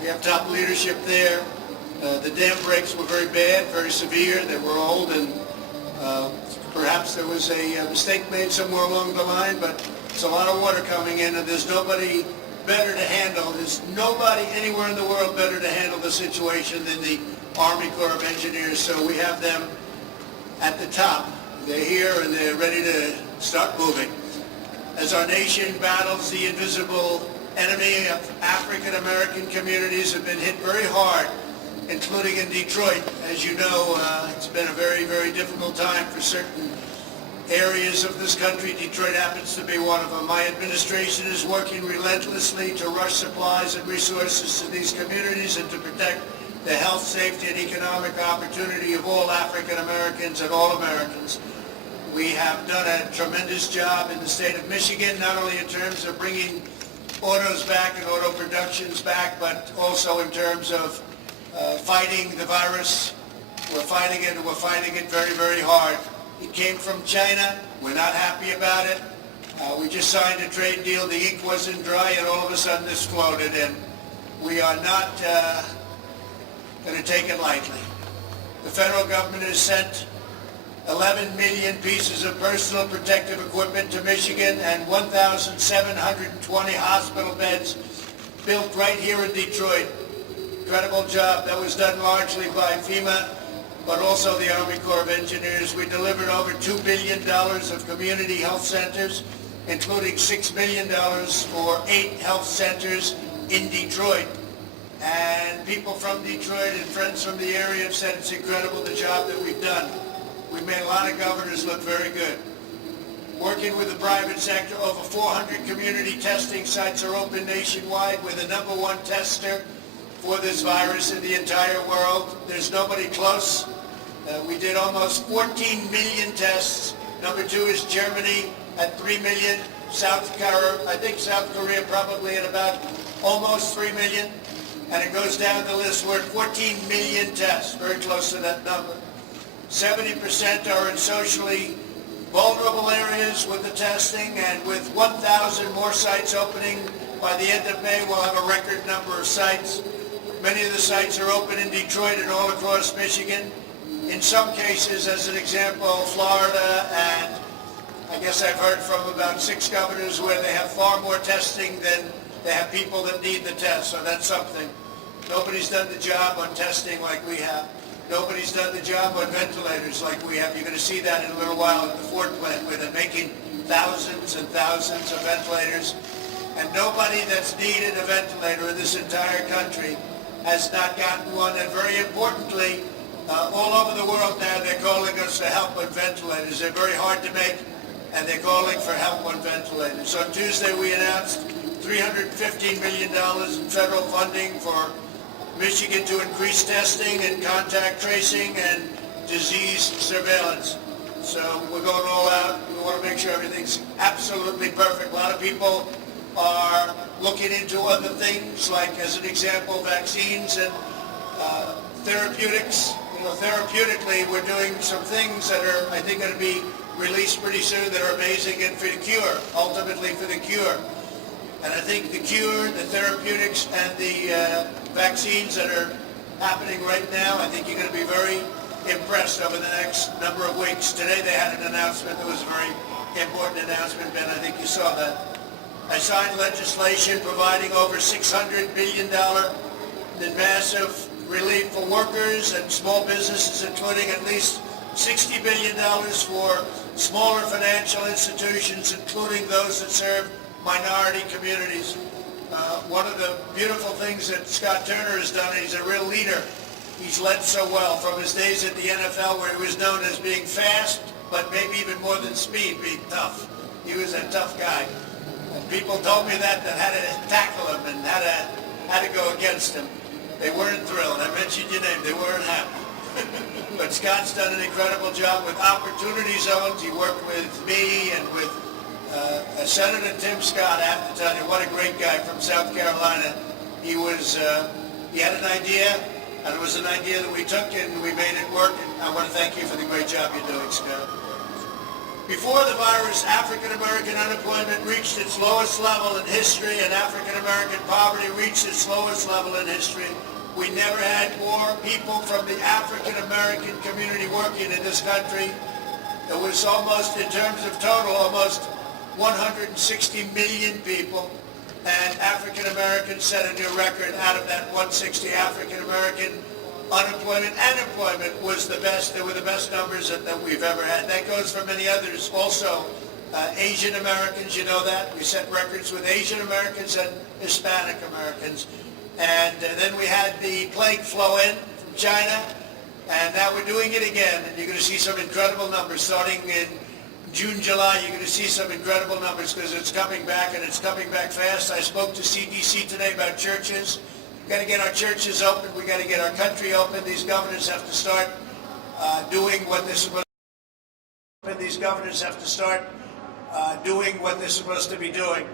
We have top leadership there. The dam breaks were very bad, very severe. They were old, and perhaps there was a mistake made somewhere along the line, but it's a lot of water coming in, and there's nobody better to handle. There's nobody anywhere in the world better to handle the situation than the Army Corps of Engineers. So we have them at the top. They're here, and they're ready to start moving. As our nation battles the invisible enemy of African American communities have been hit very hard, including in Detroit. As you know, it's been a very, very difficult time for certain areas of this country. Detroit happens to be one of them. My administration is working relentlessly to rush supplies and resources to these communities and to protect the health, safety, and economic opportunity of all African Americans and all Americans. We have done a tremendous job in the state of Michigan, not only in terms of bringing autos back and auto productions back, but also in terms of fighting the virus. We're fighting it, and we're fighting it very, very hard. It came from China. We're not happy about it. We just signed a trade deal. The ink wasn't dry, and all of a sudden this floated in. We are not going to take it lightly. The federal government has sent 11 million pieces of personal protective equipment to Michigan and 1,720 hospital beds built right here in Detroit. Incredible job that was done largely by FEMA, but also the Army Corps of Engineers. We delivered over $2 billion of community health centers, including $6 billion for 8 health centers in Detroit. And people from Detroit and friends from the area have said it's incredible the job that we've done. We've made a lot of governors look very good. Working with the private sector, over 400 community testing sites are open nationwide. We're the number 1 tester for this virus in the entire world. There's nobody close. We did almost 14 million tests. Number 2 is Germany at 3 million. South Korea probably at about almost 3 million. And it goes down the list. We're at 14 million tests, very close to that number. 70% are in socially vulnerable areas with the testing, and with 1,000 more sites opening by the end of May, we'll have a record number of sites. Many of the sites are open in Detroit and all across Michigan. In some cases, as an example, Florida, and I guess I've heard from about 6 governors where they have far more testing than they have people that need the test, so that's something. Nobody's done the job on testing like we have. Nobody's done the job on ventilators like we have. You're going to see that in a little while at the Ford plant, where they're making thousands and thousands of ventilators. And nobody that's needed a ventilator in this entire country has not gotten one. And very importantly, all over the world now, they're calling us to help with ventilators. They're very hard to make, and they're calling for help on ventilators. On Tuesday, we announced $315 million in federal funding for Michigan to increase testing and contact tracing and disease surveillance. So we're going all out. We want to make sure everything's absolutely perfect. A lot of people are looking into other things, like, as an example, vaccines and therapeutics. You know, therapeutically, we're doing some things that are, I think, going to be released pretty soon that are amazing, and for the cure, ultimately for the cure. And I think the cure, the therapeutics, and the vaccines that are happening right now, I think you're going to be very impressed over the next number of weeks. Today they had an announcement that was a very important announcement, Ben. I think you saw that. I signed legislation providing over $600 billion in massive relief for workers and small businesses, including at least $60 billion for smaller financial institutions, including those that serve minority communities. One of the beautiful things that Scott Turner has done, he's a real leader. He's led so well from his days at the NFL, where he was known as being fast, but maybe even more than speed, being tough. He was a tough guy. And people told me that had to tackle him and had to go against him. They weren't thrilled. I mentioned your name. They weren't happy. But Scott's done an incredible job with opportunity zones. He worked with me and with Senator Tim Scott. I have to tell you, what a great guy from South Carolina. He had an idea, and it was an idea that we took and we made it work. And I want to thank you for the great job you're doing, Scott. Before the virus, African-American unemployment reached its lowest level in history, and African-American poverty reached its lowest level in history. We never had more people from the African-American community working in this country. It was almost, in terms of total, almost 160 million people, and African-Americans set a new record. Out of that 160, African-American unemployment and employment was the best. They were the best numbers that we've ever had. That goes for many others. Also, Asian Americans, you know that. We set records with Asian Americans and Hispanic Americans. And then we had the plague flow in from China, and now we're doing it again. And you're going to see some incredible numbers starting in June, July. You're going to see some incredible numbers because it's coming back, and it's coming back fast. I spoke to CDC today about churches. We've got to get our churches open. We've got to get our country open. These governors have to start doing what they're supposed to do. These governors have to start doing what they're supposed to be doing.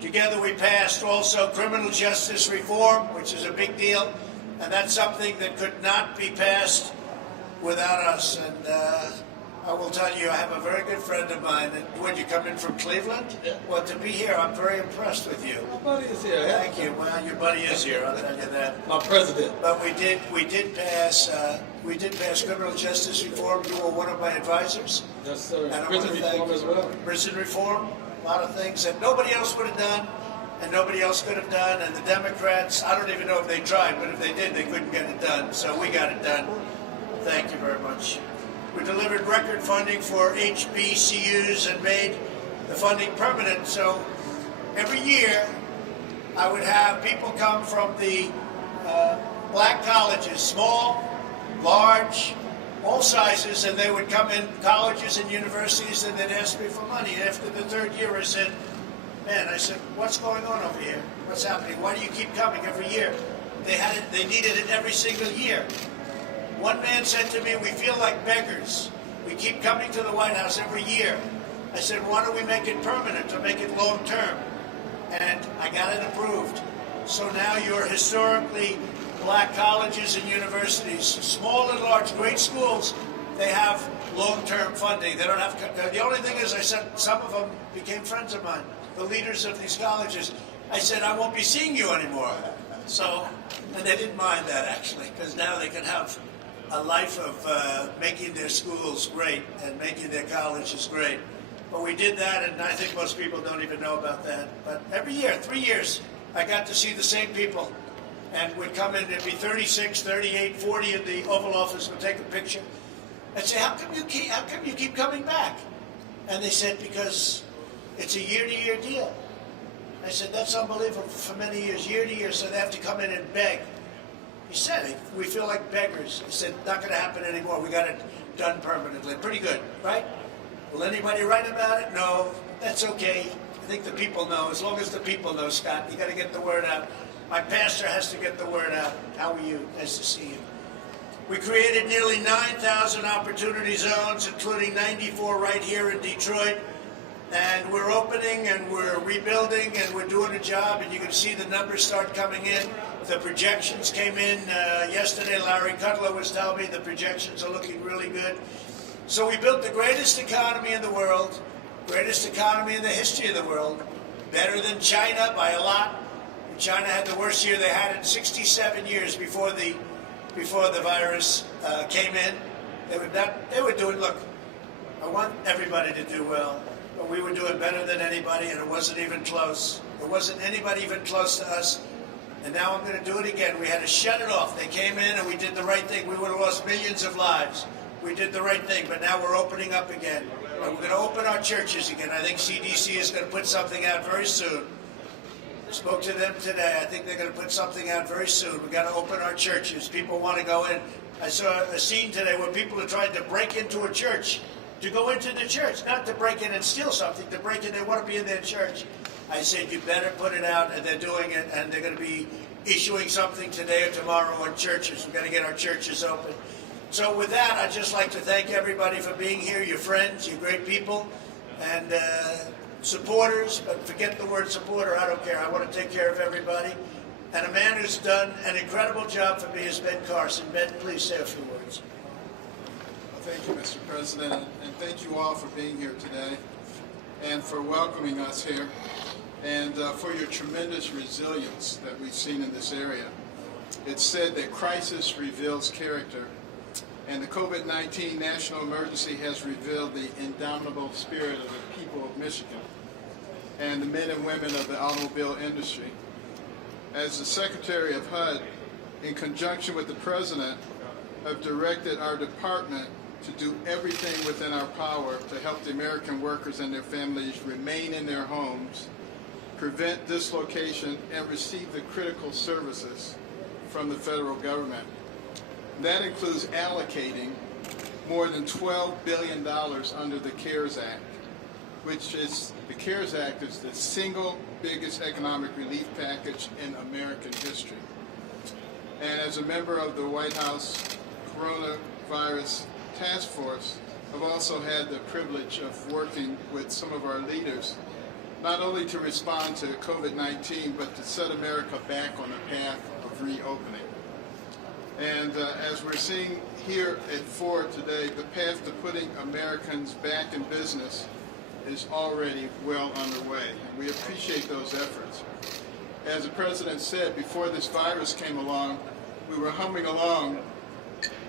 Together we passed also criminal justice reform, which is a big deal, and that's something that could not be passed without us. And I will tell you, I have a very good friend of mine. When you come in from Cleveland? Yeah. Well, to be here, I'm very impressed with you. My buddy is here. Thank you. Well, your buddy is here. I'll tell you that. My president. But we did pass criminal justice reform. You were one of my advisors. Yes, sir. And prison reform as well. Prison reform. A lot of things that nobody else would have done, and nobody else could have done. And the Democrats, I don't even know if they tried, but if they did, they couldn't get it done. So we got it done. Thank you very much. We delivered record funding for HBCUs and made the funding permanent. So every year I would have people come from the black colleges, small, large, all sizes, and they would come in colleges and universities and they'd ask me for money. And after the third year I said, what's going on over here? What's happening? Why do you keep coming every year? They needed it every single year. One man said to me, we feel like beggars. We keep coming to the White House every year. I said, why don't we make it permanent or make it long term? And I got it approved. So now your historically black colleges and universities, small and large, great schools, they have long-term funding. They don't have, the only thing is, I said, some of them became friends of mine, the leaders of these colleges. I said, I won't be seeing you anymore. So, and they didn't mind that actually, because now they can have a life of making their schools great and making their colleges great. But we did that, and I think most people don't even know about that. But every year, 3 years, I got to see the same people. And we'd come in, there'd be 36, 38, 40 in the Oval Office, would take a picture. I'd say, how come you keep coming back? And they said, because it's a year-to-year deal. I said, that's unbelievable for many years, year to year, so they have to come in and beg. He said, we feel like beggars. He said, not going to happen anymore. We got it done permanently. Pretty good, right? Will anybody write about it? No, that's okay. I think the people know. As long as the people know, Scott, you got to get the word out. My pastor has to get the word out. How are you? Nice to see you. We created nearly 9,000 opportunity zones, including 94 right here in Detroit. And we're opening and we're rebuilding and we're doing a job, and you can see the numbers start coming in. The projections came in yesterday. Larry Kudlow was telling me the projections are looking really good. So we built the greatest economy in the world, greatest economy in the history of the world, better than China by a lot. China had the worst year they had in 67 years before the virus came in. They were doing, look, I want everybody to do well, but we were doing better than anybody, and it wasn't even close. There wasn't anybody even close to us. And now I'm going to do it again. We had to shut it off. They came in and we did the right thing. We would have lost millions of lives. We did the right thing, but now we're opening up again. And we're going to open our churches again. I think CDC is going to put something out very soon. I spoke to them today. I think they're going to put something out very soon. We've got to open our churches. People want to go in. I saw a scene today where people are trying to break into a church, to go into the church, not to break in and steal something, to break in. They want to be in their church. I said, you better put it out, and they're doing it, and they're going to be issuing something today or tomorrow on churches. We've got to get our churches open. So with that, I'd just like to thank everybody for being here, your friends, your great people, and supporters, but forget the word supporter, I don't care. I want to take care of everybody. And a man who's done an incredible job for me is Ben Carson. Ben, please say a few words. Thank you, Mr. President, and thank you all for being here today and for welcoming us here and for your tremendous resilience that we've seen in this area. It's said that crisis reveals character, and the COVID-19 national emergency has revealed the indomitable spirit of the people of Michigan and the men and women of the automobile industry. As the Secretary of HUD, in conjunction with the President, have directed our department to do everything within our power to help the American workers and their families remain in their homes, prevent dislocation, and receive the critical services from the federal government. That includes allocating more than $12 billion under the CARES Act, which is, the CARES Act is the single biggest economic relief package in American history. And as a member of the White House Coronavirus Task Force, I've also had the privilege of working with some of our leaders, not only to respond to COVID-19, but to set America back on a path of reopening. And as we're seeing here at Ford today, the path to putting Americans back in business is already well underway, and we appreciate those efforts. As the President said, before this virus came along, we were humming along,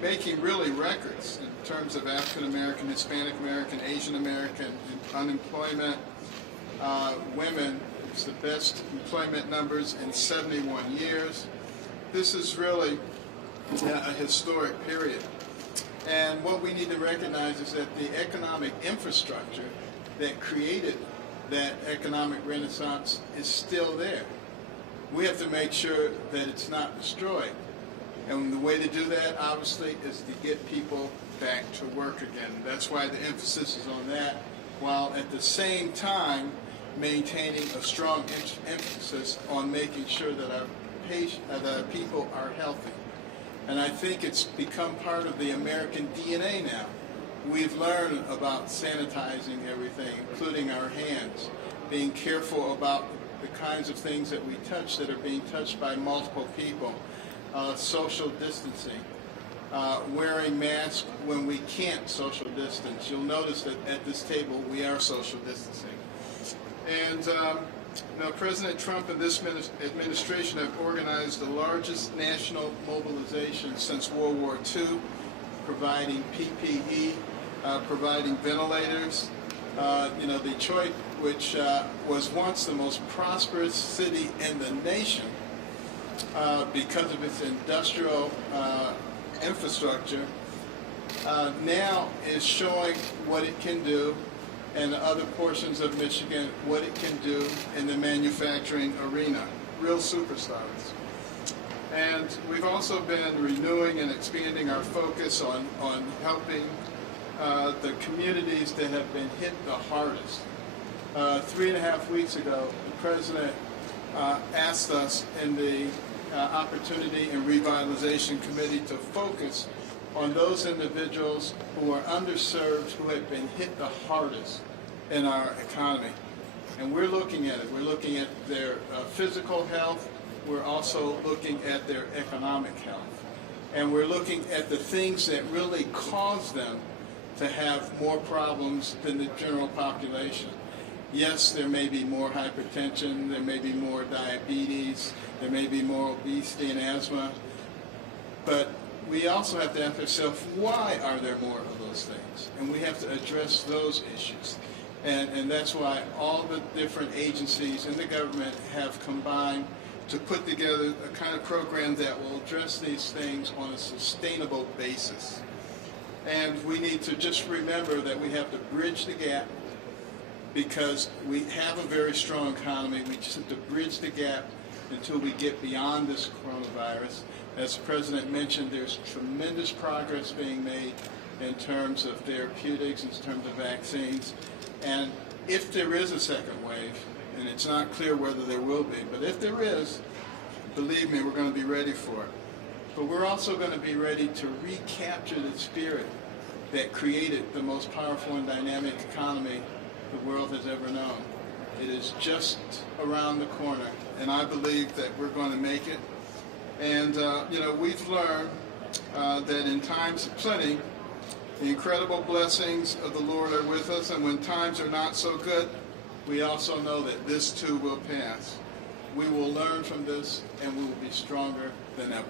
making really records in terms of African American, Hispanic American, Asian American unemployment. Women, it's the best employment numbers in 71 years. This is really a historic period. And what we need to recognize is that the economic infrastructure that created that economic renaissance is still there. We have to make sure that it's not destroyed. And the way to do that, obviously, is to get people back to work again. That's why the emphasis is on that, while at the same time maintaining a strong emphasis on making sure that our people are healthy. And I think it's become part of the American DNA now. We've learned about sanitizing everything, including our hands, being careful about the kinds of things that we touch that are being touched by multiple people, social distancing, wearing masks when we can't social distance. You'll notice that at this table we are social distancing. And now President Trump and this administration have organized the largest national mobilization since World War II, providing PPE, providing ventilators. Detroit, which was once the most prosperous city in the nation because of its industrial infrastructure, now is showing what it can do, and other portions of Michigan what it can do in the manufacturing arena. Real superstars. And we've also been renewing and expanding our focus on helping the communities that have been hit the hardest. 3.5 weeks ago, the President asked us in the Opportunity and Revitalization Committee to focus on those individuals who are underserved, who have been hit the hardest in our economy. And we're looking at it. We're looking at their physical health. We're also looking at their economic health. And we're looking at the things that really cause them to have more problems than the general population. Yes, there may be more hypertension, there may be more diabetes, there may be more obesity and asthma, but we also have to ask ourselves, why are there more of those things? And we have to address those issues. And that's why all the different agencies in the government have combined to put together a kind of program that will address these things on a sustainable basis. And we need to just remember that we have to bridge the gap, because we have a very strong economy. We just have to bridge the gap until we get beyond this coronavirus. As the President mentioned, there's tremendous progress being made in terms of therapeutics, in terms of vaccines. And if there is a second wave, and it's not clear whether there will be, but if there is, believe me, we're going to be ready for it. But we're also going to be ready to recapture the spirit that created the most powerful and dynamic economy the world has ever known. It is just around the corner, and I believe that we're going to make it. And, we've learned that in times of plenty, The incredible blessings of the Lord are with us, and when times are not so good, we also know that this too will pass. We will learn from this, and we will be stronger than ever.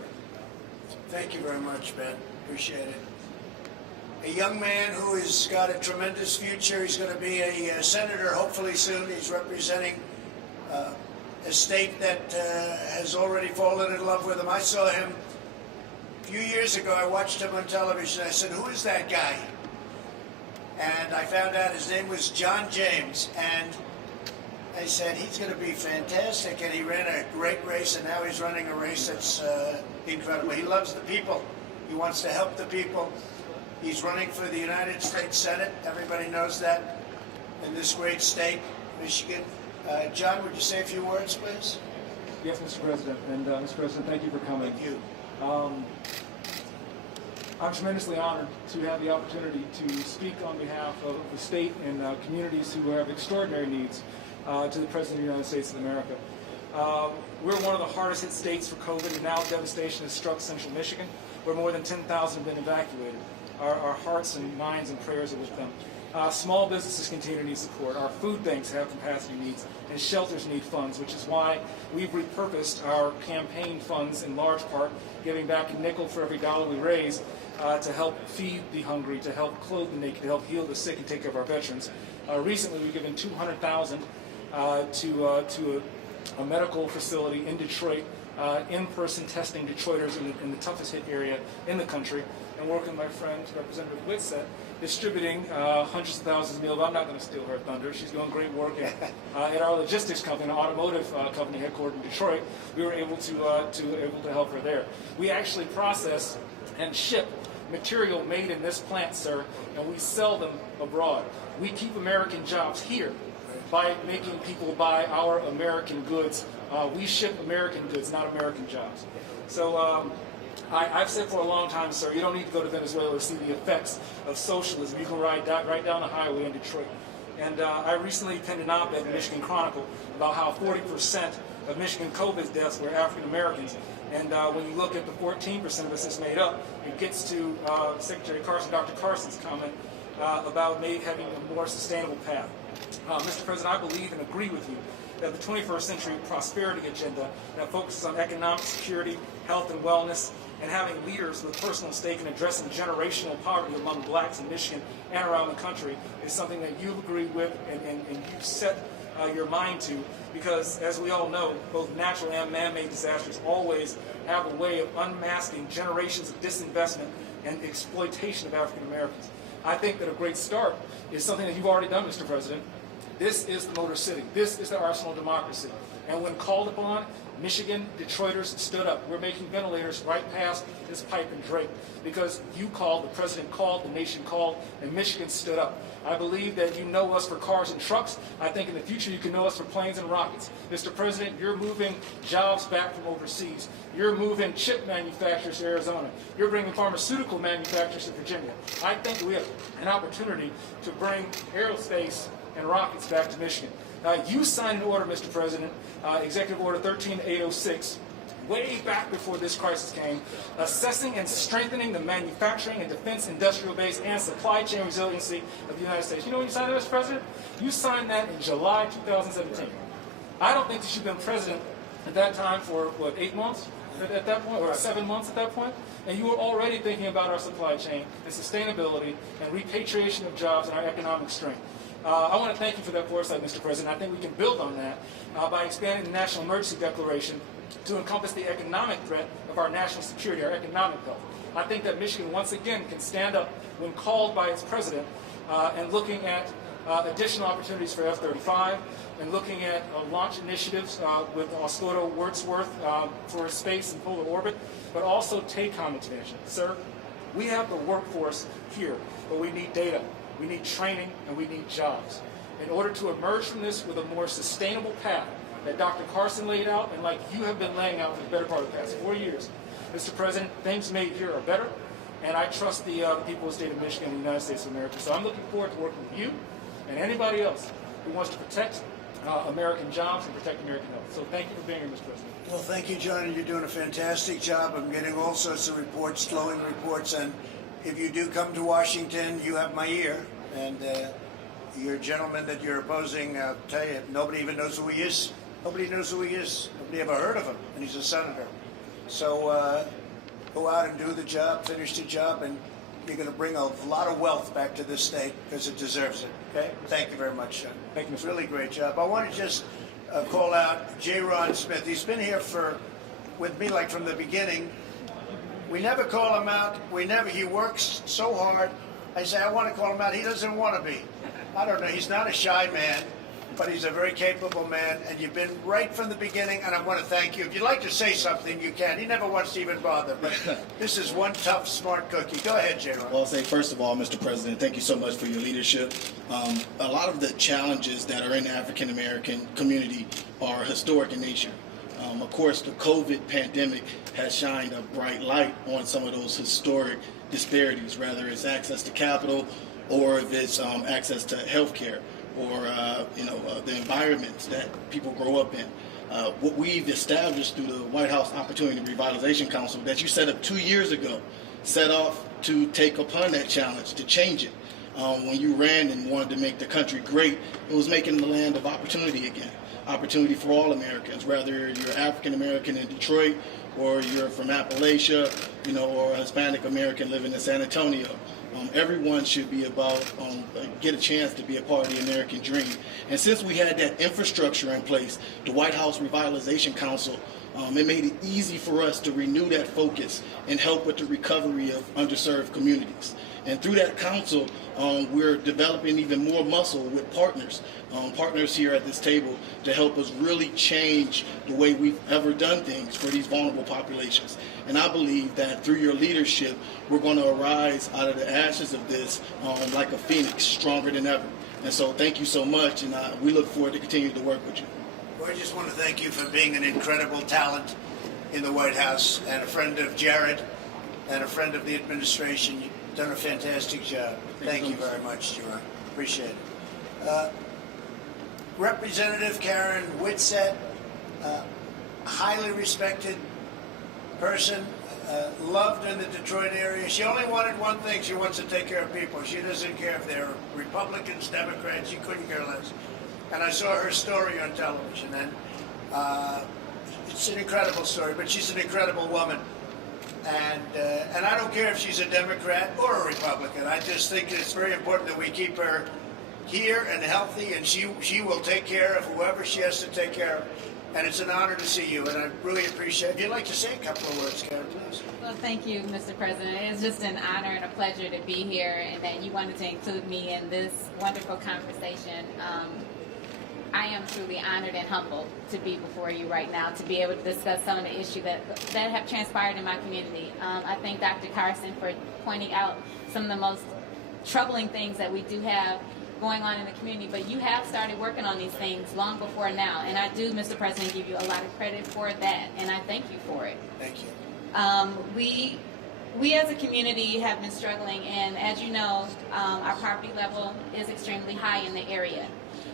Thank you very much, Ben. Appreciate it. A young man who has got a tremendous future. He's going to be a senator hopefully soon. He's representing a state that has already fallen in love with him. I saw him a few years ago. I watched him on television. I said, "Who is that guy?" And I found out his name was John James. And I said, he's going to be fantastic. And he ran a great race, and now he's running a race that's incredible. He loves the people. He wants to help the people. He's running for the United States Senate. Everybody knows that in this great state, Michigan. John, would you say a few words, please? Yes, Mr. President. And Mr. President, thank you for coming. Thank you. I'm tremendously honored to have the opportunity to speak on behalf of the state and communities who have extraordinary needs to the President of the United States of America. We're one of the hardest hit states for COVID, and now devastation has struck central Michigan, where more than 10,000 have been evacuated. Our hearts and minds and prayers are with them. Small businesses continue to need support. Our food banks have capacity needs, and shelters need funds, which is why we've repurposed our campaign funds in large part, giving back a nickel for every dollar we raise to help feed the hungry, to help clothe the naked, to help heal the sick and take care of our veterans. Recently, we've given $200,000 to a medical facility in Detroit, in-person testing Detroiters in the toughest hit area in the country, and working with my friend, Representative Whitsett, distributing hundreds of thousands of meals. I'm not going to steal her thunder. She's doing great work at our logistics company, an automotive company headquartered in Detroit. We were able to help her there. We actually process and ship material made in this plant, sir, and we sell them abroad. We keep American jobs here by making people buy our American goods. We ship American goods, not American jobs. So I've said for a long time, sir, you don't need to go to Venezuela to see the effects of socialism. You can ride right down the highway in Detroit. And I recently penned an op-ed in the Michigan Chronicle about how 40% of Michigan COVID deaths were African Americans. And when you look at the 14% of us that's made up, it gets to Secretary Carson, Dr. Carson's comment about having a more sustainable path. Mr. President, I believe and agree with you that the 21st century prosperity agenda that focuses on economic security, health and wellness, and having leaders with personal stake in addressing generational poverty among blacks in Michigan and around the country is something that you agree with and you've set your mind to, because as we all know, both natural and man-made disasters always have a way of unmasking generations of disinvestment and exploitation of African Americans. I think that a great start is something that you've already done, Mr. President. This is the Motor City. This is the arsenal of democracy. And when called upon, Michigan Detroiters stood up. We're making ventilators right past this pipe and drape because you called, the president called, the nation called, and Michigan stood up. I believe that you know us for cars and trucks. I think in the future you can know us for planes and rockets. Mr. President, you're moving jobs back from overseas. You're moving chip manufacturers to Arizona. You're bringing pharmaceutical manufacturers to Virginia. I think we have an opportunity to bring aerospace and rockets back to Michigan. You signed an order, Mr. President, Executive Order 13806, way back before this crisis came, assessing and strengthening the manufacturing and defense industrial base and supply chain resiliency of the United States. You know when you signed that, Mr. President? You signed that in July 2017. I don't think that you've been president at that time for, what, 8 months at that point, or 7 months at that point? And you were already thinking about our supply chain and sustainability and repatriation of jobs and our economic strength. I want to thank you for that foresight, Mr. President. I think we can build on that by expanding the National Emergency Declaration to encompass the economic threat of our national security, our economic health. I think that Michigan, once again, can stand up when called by its president and looking at additional opportunities for F-35 and looking at launch initiatives with Oscoda Wordsworth for space and polar orbit, but also TACOM expansion. Sir, we have the workforce here, but we need data. We need training, and we need jobs. In order to emerge from this with a more sustainable path that Dr. Carson laid out, and like you have been laying out for the better part of the past 4 years, Mr. President, things made here are better, and I trust the people of the state of Michigan and the United States of America. So I'm looking forward to working with you and anybody else who wants to protect American jobs and protect American health. So thank you for being here, Mr. President. Well, thank you, John, and you're doing a fantastic job. I'm getting all sorts of reports, glowing reports, and if you do come to Washington, you have my ear. And your gentleman that you're opposing, I'll tell you, nobody even knows who he is. Nobody knows who he is. Nobody ever heard of him, and he's a senator. So go out and do the job, finish the job, and you're going to bring a lot of wealth back to this state because it deserves it. Okay? Thank you very much, Sean. Thank you, Mr. Really great job. I want to just call out J. Ron Smith. He's been here with me like from the beginning. We never call him out. He works so hard. I say, I want to call him out. He doesn't want to be. I don't know. He's not a shy man, but he's a very capable man, and you've been right from the beginning, and I want to thank you. If you'd like to say something, you can. He never wants to even bother, but this is one tough, smart cookie. Go ahead, J. Ron. Well, I'll say, first of all, Mr. President, thank you so much for your leadership. A lot of the challenges that are in the African-American community are historic in nature. Of course, the COVID pandemic has shined a bright light on some of those historic disparities, whether it's access to capital or if it's access to health care or the environments that people grow up in. What we've established through the White House Opportunity Revitalization Council that you set up 2 years ago set off to take upon that challenge, to change it. When you ran and wanted to make the country great, it was making the land of opportunity again. Opportunity for all Americans, whether you're African American in Detroit or you're from Appalachia, or a Hispanic American living in San Antonio. Everyone should be get a chance to be a part of the American dream. And since we had that infrastructure in place, the White House Revitalization Council, it made it easy for us to renew that focus and help with the recovery of underserved communities. And through that council, we're developing even more muscle with partners here at this table to help us really change the way we've ever done things for these vulnerable populations. And I believe that through your leadership, we're going to arise out of the ashes of this like a phoenix, stronger than ever. And so thank you so much, and we look forward to continuing to work with you. Well, I just want to thank you for being an incredible talent in the White House and a friend of Jared and a friend of the administration. You've done a fantastic job. Thank you very much, J-Ron. Appreciate it. Representative Karen Whitsett, highly respected person, loved in the Detroit area. She only wanted one thing. She wants to take care of people. She doesn't care if they're Republicans, Democrats. She couldn't care less. And I saw her story on television, and it's an incredible story, but she's an incredible woman. And I don't care if she's a Democrat or a Republican. I just think it's very important that we keep her here and healthy, and she will take care of whoever she has to take care of. And it's an honor to see you, and I really appreciate it. If you'd like to say a couple of words, Karen, please. Well, thank you, Mr. President. It's just an honor and a pleasure to be here, and that you wanted to include me in this wonderful conversation. I am truly honored and humbled to be before you right now, to be able to discuss some of the issues that have transpired in my community. I thank Dr. Carson for pointing out some of the most troubling things that we do have going on in the community, but you have started working on these things long before now, and I do, Mr. President, give you a lot of credit for that, and I thank you for it. Thank you. We as a community have been struggling, and as you know, our poverty level is extremely high in the area,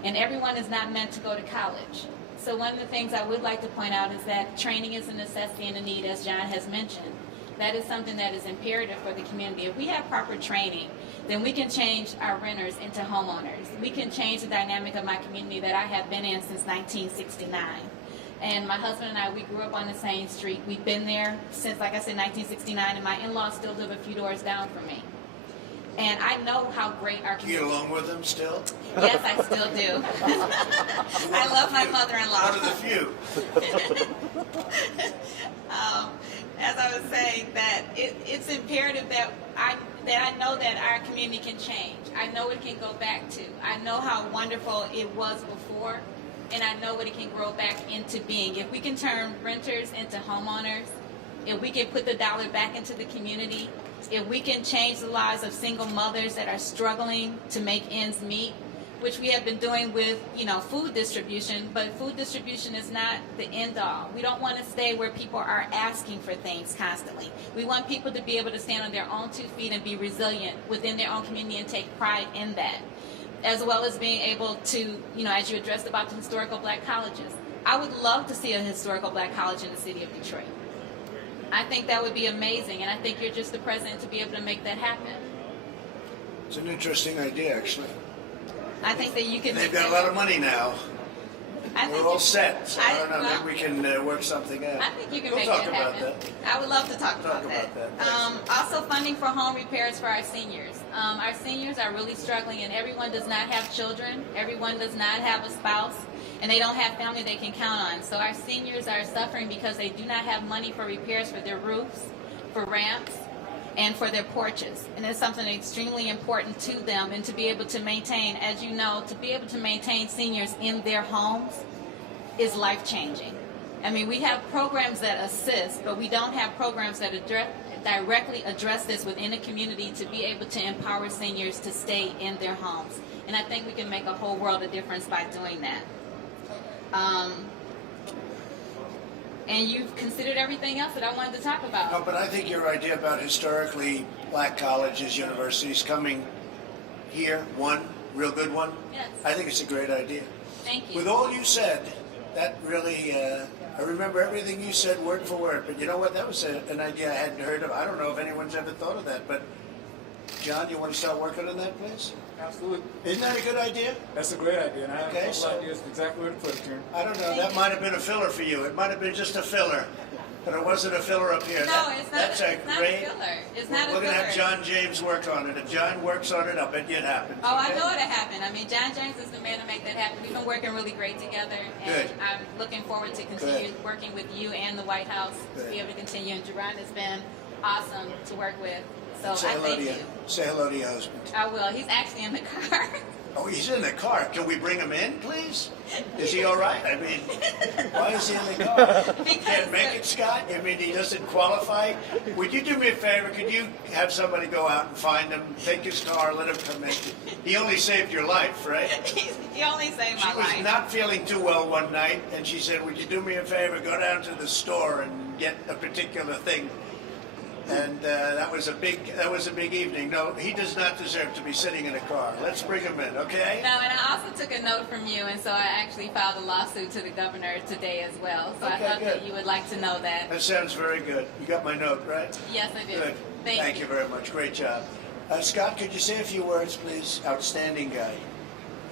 and everyone is not meant to go to college. So one of the things I would like to point out is that training is a necessity and a need, as John has mentioned. That is something that is imperative for the community. If we have proper training, then we can change our renters into homeowners. We can change the dynamic of my community that I have been in since 1969. And my husband and I, we grew up on the same street. We've been there since, like I said, 1969, and my in-laws still live a few doors down from me. And I know how great our community is. You get along with them still? Yes, I still do. I love my mother-in-law. One of the few. As I was saying, that it's imperative that I know that our community can change. I know it can go back to. I know how wonderful it was before, and I know what it can grow back into being. If we can turn renters into homeowners, if we can put the dollar back into the community, if we can change the lives of single mothers that are struggling to make ends meet, which we have been doing with, food distribution, but food distribution is not the end all. We don't want to stay where people are asking for things constantly. We want people to be able to stand on their own 2 feet and be resilient within their own community and take pride in that, as well as being able to, as you addressed about the historical black colleges. I would love to see a historical black college in the city of Detroit. I think that would be amazing, and I think you're just the president to be able to make that happen. It's an interesting idea, actually. I think that you can. They've got a lot of money now. I think We're all you- set, so I don't know, well, maybe we can work something out. I think you can We'll make talk that about happen. that. I would love to talk Talk about that. about that. Also, funding for home repairs for our seniors. Our seniors are really struggling, and everyone does not have children. Everyone does not have a spouse, and they don't have family they can count on. So our seniors are suffering because they do not have money for repairs for their roofs, for ramps, and for their porches. And it's something extremely important to them, and to be able to maintain, as you know, to be able to maintain seniors in their homes is life-changing. I mean, we have programs that assist, but we don't have programs that directly address this within the community to be able to empower seniors to stay in their homes. And I think we can make a whole world of difference by doing that. And you've considered everything else that I wanted to talk about. No, but I think your idea about historically black colleges, universities coming here, one real good one, Yes. I think it's a great idea. Thank you. With all you said, that really, I remember everything you said word for word, but you know what, that was an idea I hadn't heard of. I don't know if anyone's ever thought of that, but John, you want to start working on that, please? Absolutely. Isn't that a good idea? That's a great idea, and I have Okay, a couple so- ideas of exactly where to put it, Karen. I don't know, that might have been a filler for you. It might have been just a filler, but it wasn't a filler up here. No, it's not. That's It's not a great. filler. It's not a We're going to have filler. John James work on it. If John works on it, I'll bet you it happens. Oh, I okay? know it'll happen. I mean, John James is the man to make that happen. We've been working really great together, and Good. I'm looking forward to continue Good. working with you and the White House to Good. be able to continue. And Jerron has been awesome to work with. So Say I hello thank to you. you. Say hello to your husband. I will. He's actually in the car. Oh, he's in the car. Can we bring him in, please? Is he all right? I mean, why is he in the car? Can't make it, Scott? I mean, he doesn't qualify? Would you do me a favor? Could you have somebody go out and find him, take his car, let him come in? He only saved your life, right? He only saved She my was life. not feeling too well one night, and she said, would you do me a favor? Go down to the store and get a particular thing. And that was a big evening. No, he does not deserve to be sitting in a car. Let's bring him in, okay? No, and I also took a note from you, and so I actually filed a lawsuit to the governor today as well. So I Okay, thought good. that you would like to know that. That sounds very good. You got my note, right? Yes, I do. Good. Thank you very much. Great job. Scott, could you say a few words, please? Outstanding guy.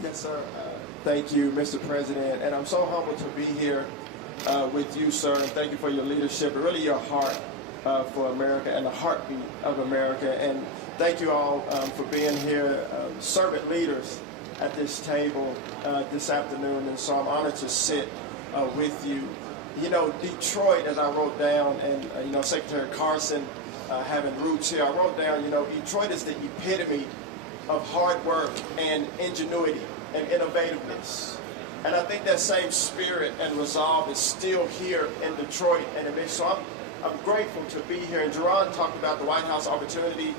Yes, sir. Thank you, Mr. President. And I'm so humbled to be here with you, sir. And thank you for your leadership and really your heart for America and the heartbeat of America. And thank you all for being here, servant leaders at this table this afternoon. And so I'm honored to sit with you. You know, Detroit, as I wrote down, and, you know, Secretary Carson having roots here, I wrote down, you know, Detroit is the epitome of hard work and ingenuity and innovativeness. And I think that same spirit and resolve is still here in Detroit. And it makes, so I'm grateful to be here. And Jerron talked about the White House Opportunity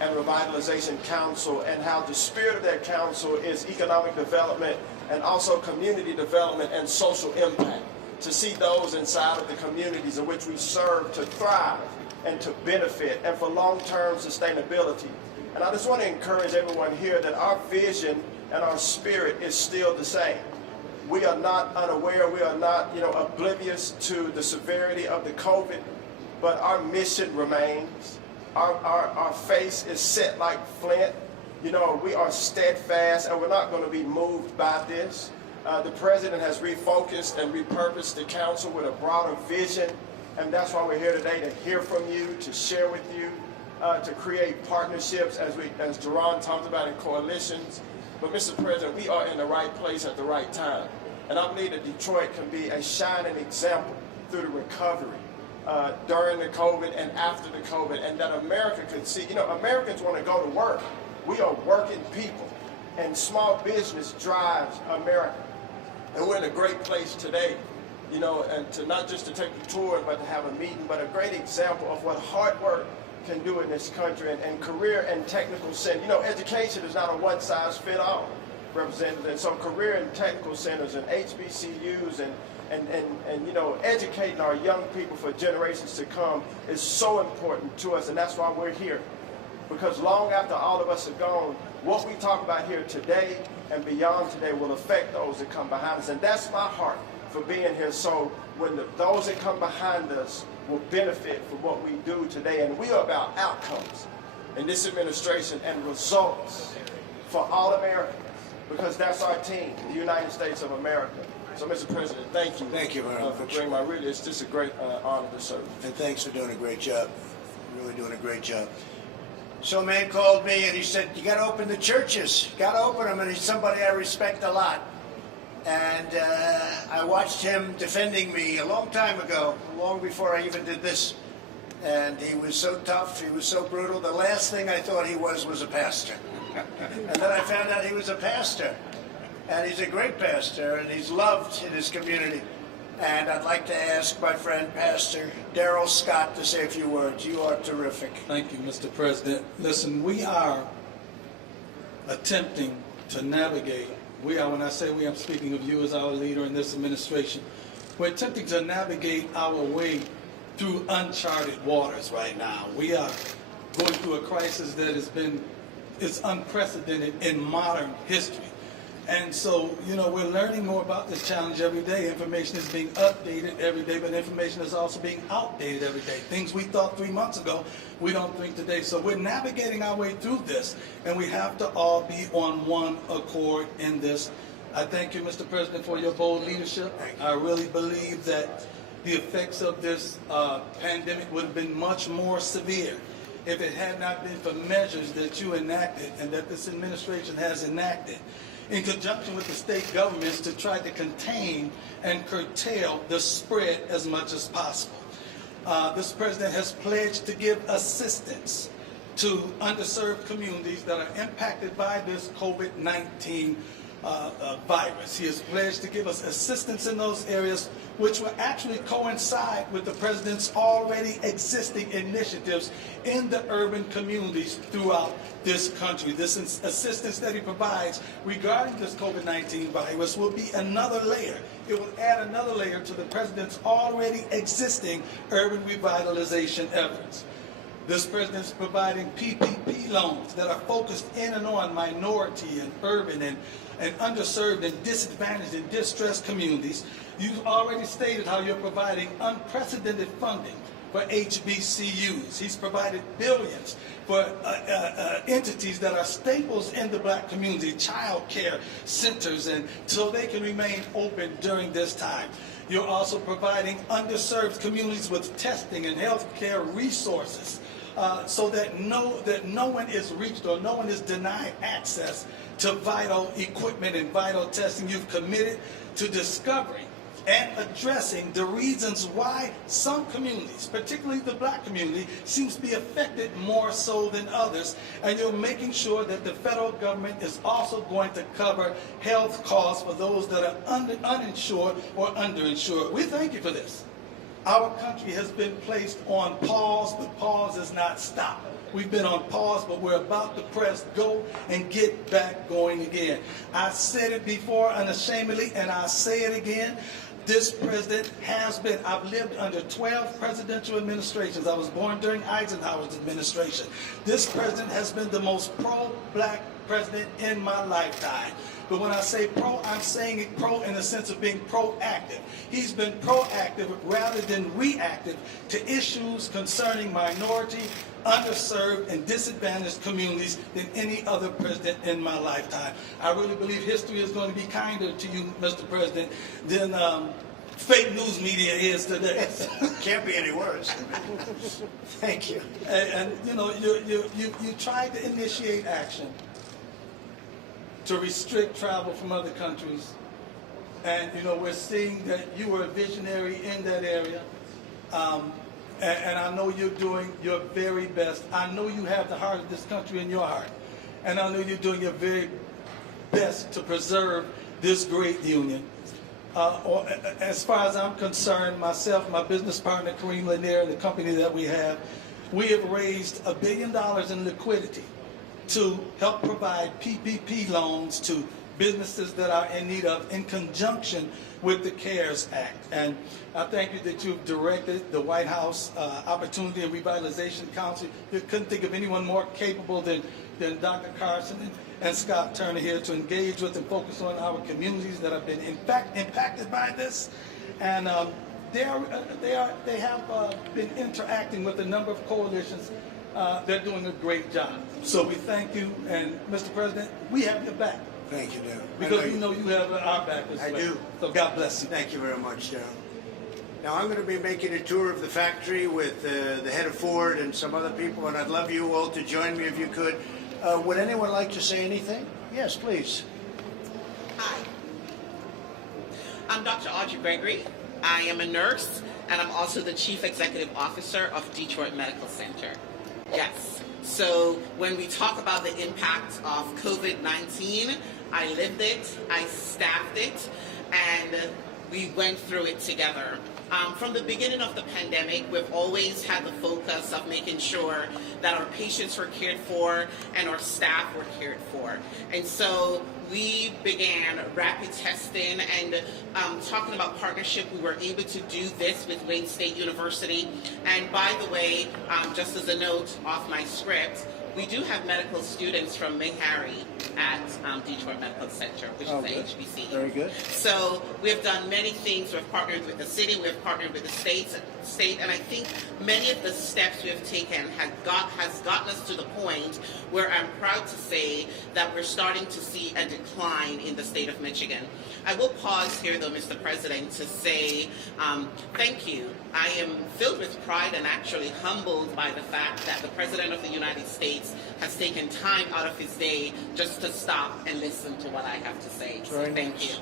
and Revitalization Council and how the spirit of that council is economic development and also community development and social impact. To see those inside of the communities in which we serve to thrive and to benefit and for long-term sustainability. And I just want to encourage everyone here that our vision and our spirit is still the same. We are not unaware, we are not, you know, oblivious to the severity of the COVID, but our mission remains. Our face is set like flint. You know, we are steadfast and we're not going to be moved by this. The president has refocused and repurposed the council with a broader vision, and that's why we're here today, to hear from you, to share with you, to create partnerships, as Jerron talked about, in coalitions. But Mr. President, we are in the right place at the right time. And I believe that Detroit can be a shining example through the recovery during the COVID and after the COVID, and that America could see, you know, Americans want to go to work. We are working people, and small business drives America. And we're in a great place today, you know, and to not just to take the tour, but to have a meeting, but a great example of what hard work can do in this country, and career and technical center. You know, education is not a one-size-fit-all, Representative. And so career and technical centers and HBCUs and you know, educating our young people for generations to come is so important to us, and that's why we're here. Because long after all of us are gone, what we talk about here today and beyond today will affect those that come behind us. And that's my heart for being here. So when those that come behind us will benefit from what we do today. And we are about outcomes in this administration and results for all Americans, because that's our team, the United States of America. So, Mr. President, thank you. Thank you very for much. bringing my really, it's just a great honor to serve. And thanks for doing a great job. Really doing a great job. So a man called me and he said, you got to open the churches. You got to open them. And he's somebody I respect a lot. And I watched him defending me a long time ago, long before I even did this. And he was so tough. He was so brutal. The last thing I thought he was a pastor. And then I found out he was a pastor. And he's a great pastor, and he's loved in his community. And I'd like to ask my friend, Pastor Darrell Scott, to say a few words. You are terrific. Thank you, Mr. President. Listen, we are attempting to navigate. When I say we, I'm speaking of you as our leader in this administration. We're attempting to navigate our way through uncharted waters right now. We are going through a crisis that is unprecedented in modern history. And so, we're learning more about this challenge every day. Information is being updated every day, but information is also being outdated every day. Things we thought 3 months ago, we don't think today. So we're navigating our way through this, and we have to all be on one accord in this. I thank you, Mr. President, for your bold leadership. I really believe that the effects of this pandemic would have been much more severe if it had not been for measures that you enacted and that this administration has enacted in conjunction with the state governments to try to contain and curtail the spread as much as possible. This president has pledged to give assistance to underserved communities that are impacted by this COVID-19 virus. He has pledged to give us assistance in those areas, which will actually coincide with the president's already existing initiatives in the urban communities throughout this country. This assistance that he provides regarding this COVID-19 virus will be another layer. It will add another layer to the president's already existing urban revitalization efforts. This president is providing PPP loans that are focused in and on minority and urban and underserved and disadvantaged and distressed communities. You've already stated how you're providing unprecedented funding for HBCUs. He's provided billions for entities that are staples in the black community, child care centers, and so they can remain open during this time. You're also providing underserved communities with testing and health care resources so that no one is reached or no one is denied access to vital equipment and vital testing. You've committed to discovering and addressing the reasons why some communities, particularly the black community, seems to be affected more so than others. And you're making sure that the federal government is also going to cover health costs for those that are uninsured or underinsured. We thank you for this. Our country has been placed on pause, but pause has not stopped. We've been on pause, but we're about to press go and get back going again. I said it before unashamedly, and I'll say it again. This president has been, I've lived under 12 presidential administrations. I was born during Eisenhower's administration. This president has been the most pro-black president in my lifetime. But when I say pro, I'm saying it pro in the sense of being proactive. He's been proactive rather than reactive to issues concerning minority, underserved, and disadvantaged communities than any other president in my lifetime. I really believe history is going to be kinder to you, Mr. President, than fake news media is today. Can't be any worse. Thank you. And you tried to initiate action to restrict travel from other countries. And, we're seeing that you were a visionary in that area. And I know you're doing your very best. I know you have the heart of this country in your heart. And I know you're doing your very best to preserve this great union. As far as I'm concerned, myself, my business partner, Kareem Lanier, the company that we have raised $1 billion in liquidity to help provide PPP loans to businesses that are in need of in conjunction with the CARES Act. And I thank you that you've directed the White House Opportunity and Revitalization Council. You couldn't think of anyone more capable than Dr. Carson and Scott Turner here to engage with and focus on our communities that have been impacted by this. And they have been interacting with a number of coalitions. They're doing a great job. So we thank you, and Mr. President, we have your back. Thank you, Darren. Because we know you have our back as well. I do. So God bless you. Thank you very much, Darren. Now I'm going to be making a tour of the factory with the head of Ford and some other people, and I'd love you all to join me if you could. Would anyone like to say anything? Yes, please. Hi. I'm Dr. Audrey Gregory. I am a nurse, and I'm also the Chief Executive Officer of Detroit Medical Center. Yes. So when we talk about the impact of COVID-19, I lived it, I staffed it, and we went through it together. From the beginning of the pandemic, we've always had the focus of making sure that our patients were cared for and our staff were cared for. And so we began rapid testing and talking about partnership. We were able to do this with Wayne State University. And by the way, just as a note off my script, we do have medical students from Meharry at Detroit Medical Center, which is the HBCU. Very good. So we've done many things. We've partnered with the city, we've partnered with the state, and I think many of the steps we have taken has gotten us to the point where I'm proud to say that we're starting to see a decline in the state of Michigan. I will pause here, though, Mr. President, to say thank you. I am filled with pride and actually humbled by the fact that the President of the United States has taken time out of his day just to stop and listen to what I have to say. So thank you.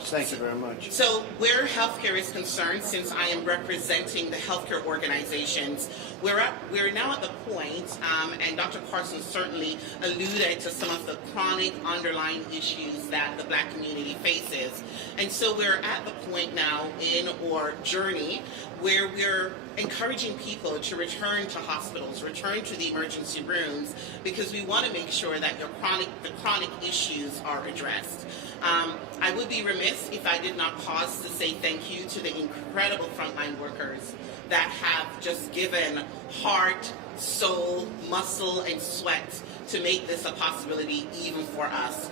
Thank you very much. So where healthcare is concerned, since I am representing the healthcare organizations, we're now at the point, and Dr. Carson certainly alluded to some of the chronic underlying issues that the Black community faces. And so we're at the point now in our journey where we're encouraging people to return to hospitals, return to the emergency rooms, because we want to make sure that the chronic issues are addressed. I would be remiss if I did not pause to say thank you to the incredible frontline workers that have just given heart, soul, muscle, and sweat to make this a possibility even for us,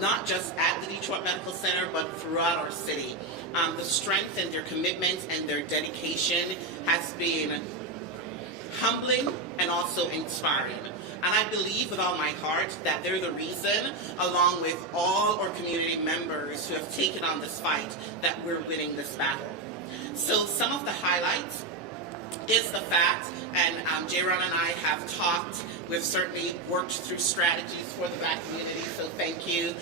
not just at the Detroit Medical Center, but throughout our city. The strength and their commitment and their dedication has been humbling and also inspiring. And I believe with all my heart that they're the reason, along with all our community members who have taken on this fight, that we're winning this battle. So some of the highlights is the fact, and J-Ron and I have talked, we've certainly worked through strategies for the Black community, so thank you.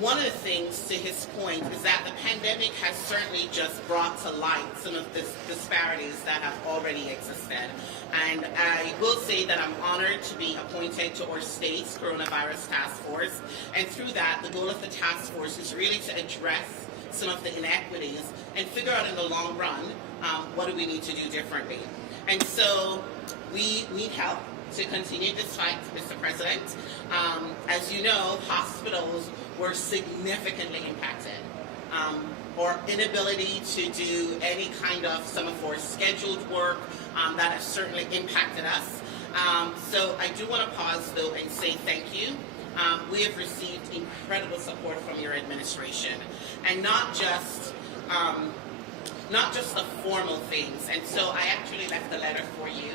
One of the things, to his point, is that the pandemic has certainly just brought to light some of the disparities that have already existed. And I will say that I'm honored to be appointed to our state's coronavirus task force. And through that, the goal of the task force is really to address some of the inequities and figure out in the long run, what do we need to do differently. And so we need help to continue this fight, Mr. President. As you know, hospitals were significantly impacted. Our inability to do any kind of some of our scheduled work, that has certainly impacted us. So I do want to pause though and say thank you. We have received incredible support from your administration, and not just the formal things. And so I actually left a letter for you,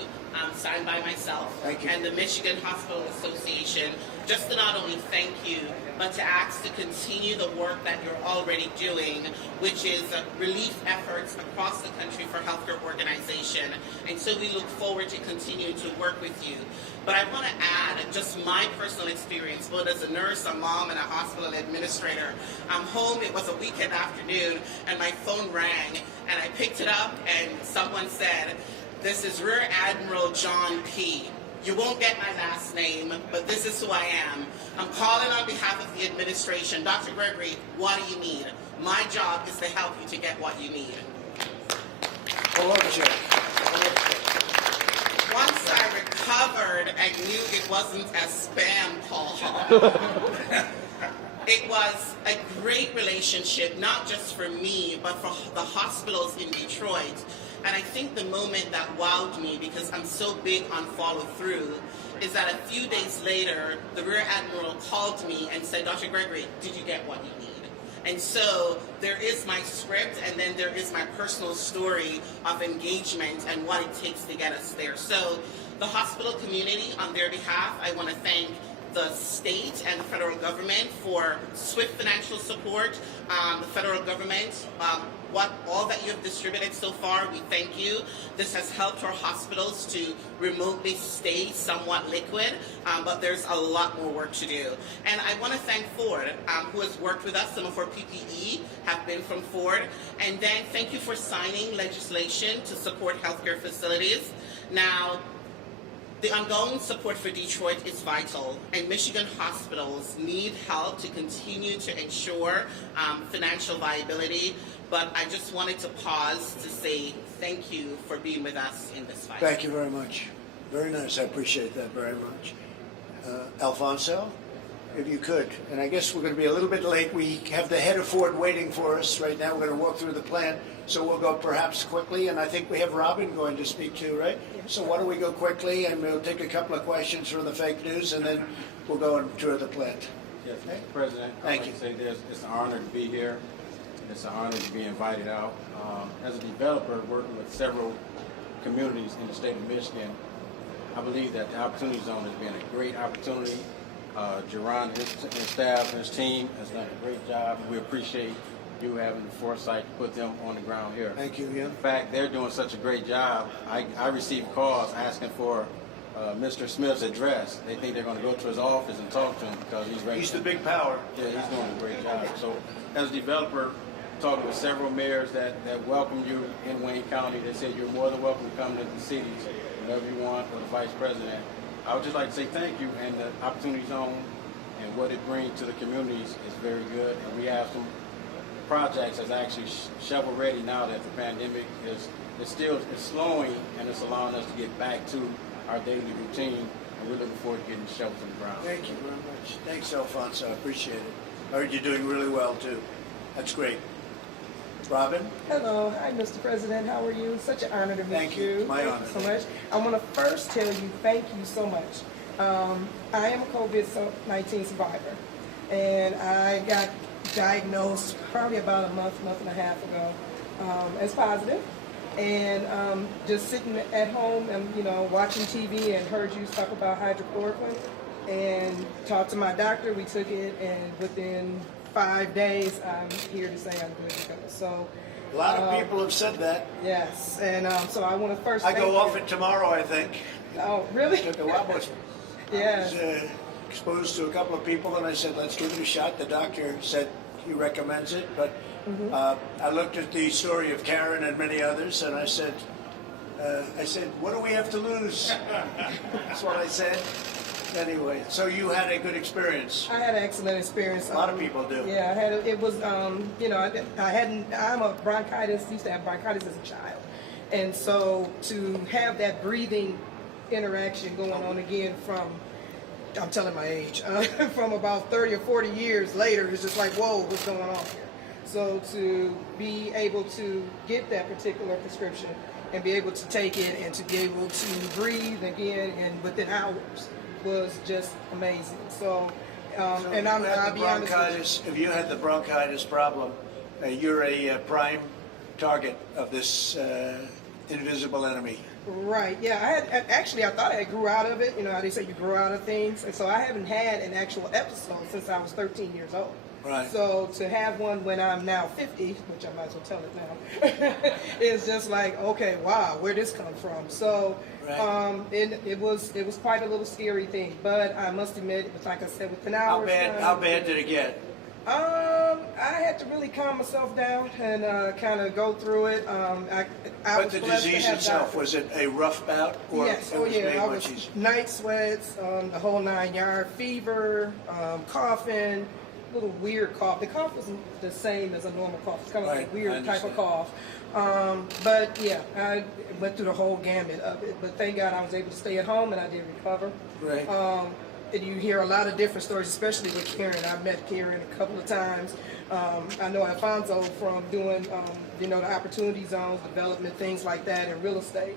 signed by myself and the Michigan Hospital Association, just to not only thank you, but to ask to continue the work that you're already doing, which is relief efforts across the country for healthcare organization. And so we look forward to continuing to work with you. But I want to add just my personal experience, both as a nurse, a mom, and a hospital administrator. I'm home, it was a weekend afternoon, and my phone rang, and I picked it up, and someone said, "This is Rear Admiral John P. You won't get my last name, but this is who I am. I'm calling on behalf of the administration. Dr. Gregory, what do you need? My job is to help you to get what you need." Hello, Jay. Once I recovered, I knew it wasn't a spam call. It was a great relationship, not just for me, but for the hospitals in Detroit. And I think the moment that wowed me, because I'm so big on follow through, is that a few days later, the Rear Admiral called me and said, "Dr. Gregory, did you get what you need?" And so there is my script, and then there is my personal story of engagement and what it takes to get us there. So the hospital community, on their behalf, I want to thank the state and the federal government for swift financial support. The federal government, all that you have distributed so far, we thank you. This has helped our hospitals to remotely stay somewhat liquid, but there's a lot more work to do. And I want to thank Ford, who has worked with us. Some of our PPE have been from Ford. And then thank you for signing legislation to support healthcare facilities. Now, the ongoing support for Detroit is vital, and Michigan hospitals need help to continue to ensure financial viability. But I just wanted to pause to say thank you for being with us in this fight. Thank you very much. Very nice. I appreciate that very much. Alfonso, if you could. And I guess we're going to be a little bit late. We have the head of Ford waiting for us right now. We're going to walk through the plan. So we'll go perhaps quickly. And I think we have Robin going to speak too, right? So why don't we go quickly, and we'll take a couple of questions from the fake news, and then we'll go and tour the plant. Yes, Mr. President. Thank you. I'd like to say it's an honor to be here. It's an honor to be invited out. As a developer working with several communities in the state of Michigan, I believe that the Opportunity Zone has been a great opportunity. Jerron and his staff and his team has done a great job. We appreciate you having the foresight to put them on the ground here. Thank you, Ian. In fact, they're doing such a great job. I received calls asking for Mr. Smith's address. They think they're going to go to his office and talk to him because he's ready. He's the big power. Yeah, he's doing a great job. So, as a developer, talking with several mayors that welcome you in Wayne County, they said you're more than welcome to come to the cities whenever you want, or the vice president. I would just like to say thank you, and the Opportunity Zone and what it brings to the communities is very good. And we have some projects that's actually shovel ready now that the pandemic is slowing, and it's allowing us to get back to our daily routine, and we're looking forward to getting shovels in the ground. Thank you very much. Thanks, Alfonso. I appreciate it. I heard you're doing really well, too. That's great. Robin? Hello. Hi, Mr. President. How are you? Such an honor to meet Thank you. you. My honor. Thank you so much. I want to first tell you thank you so much. I am a COVID-19 survivor, and I got diagnosed probably about a month and a half ago as positive. And just sitting at home and, watching TV and heard you talk about hydrochloroquine and talked to my doctor. We took it, and within 5 days, I'm here to say I'm good to go. So A lot of people have said that. yes, and so I want to first. I thank go off you. it tomorrow, I think. Oh, really? Took a while, but Yes. I was exposed to a couple of people, and I said, let's give it a shot. The doctor said he recommends it, but I looked at the story of Karen and many others, and I said, what do we have to lose? That's what I said. Anyway, so you had a good experience. I had an excellent experience. A lot of people do. Yeah, it was, I'm a bronchitis, used to have bronchitis as a child. And so to have that breathing interaction going on again from, I'm telling my age, from about 30 or 40 years later, it's just like, whoa, what's going on here? So to be able to get that particular prescription and be able to take it and to be able to breathe again and within hours was just amazing. So, and I'll be honest with you. If you had the bronchitis problem, you're a prime target of this invisible enemy. Right. Yeah. I thought I grew out of it. You know how they say you grow out of things, and so I haven't had an actual episode since I was 13 years old. Right. So to have one when I'm now 50, which I might as well tell it now, is just like, okay, wow, where'd this come from? So right. it was quite a little scary thing, but I must admit, it was like I said, within hours. How bad did it get? I had to really calm myself down and kind of go through it. But the disease itself, was it a rough bout? Or yes, it was made I much was easier? night sweats, the whole 9 yard, fever, coughing, little weird cough. The cough wasn't the same as a normal cough. It's kind of like a weird type of cough. But yeah, I went through the whole gamut of it. But thank God I was able to stay at home and I did recover. Right. And you hear a lot of different stories, especially with Karen. I've met Karen a couple of times. I know Alfonso from doing, the opportunity zones, development, things like that in real estate.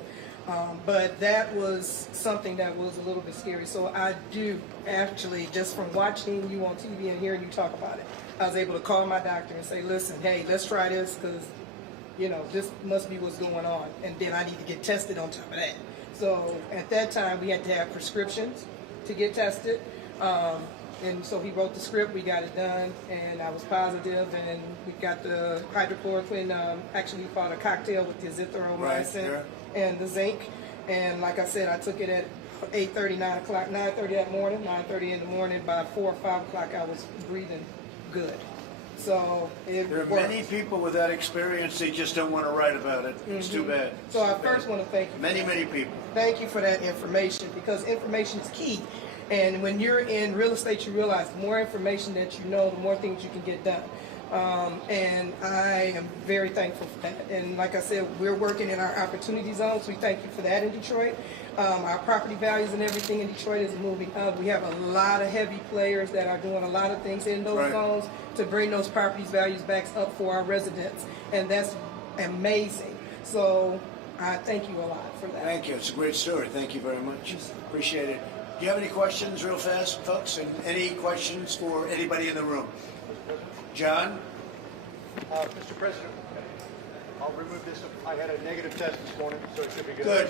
But that was something that was a little bit scary. So I do actually, just from watching you on TV and hearing you talk about it, I was able to call my doctor and say, listen, hey, let's try this because, you know, this must be what's going on. And then I need to get tested on top of that. So at that time, we had to have prescriptions to get tested. And so he wrote the script, we got it done, and I was positive, and we got the hydrochloroquine, actually we fought a cocktail with the azithromycin and the zinc. And like I said, I took it at 8:30, 9 o'clock, 9:30 that morning, 9:30 in the morning. By 4 or 5 o'clock, I was breathing good. So it There are worked. many people with that experience, they just don't want to write about it. It's too bad. So I first want to thank you. Many people. Thank you for that information, because information is key. And when you're in real estate, you realize the more information that you know, the more things you can get done. And I am very thankful for that. And like I said, we're working in our opportunity zones. We thank you for that in Detroit. Our property values and everything in Detroit is moving up. We have a lot of heavy players that are doing a lot of things in those zones to bring those properties values back up for our residents. And that's amazing. So I thank you a lot for that. Thank you. It's a great story. Thank you very much. Appreciate it. Do you have any questions real fast, folks? And any questions for anybody in the room? John? Mr. President, I'll remove this. I had a negative test this morning, so it should be good. Good.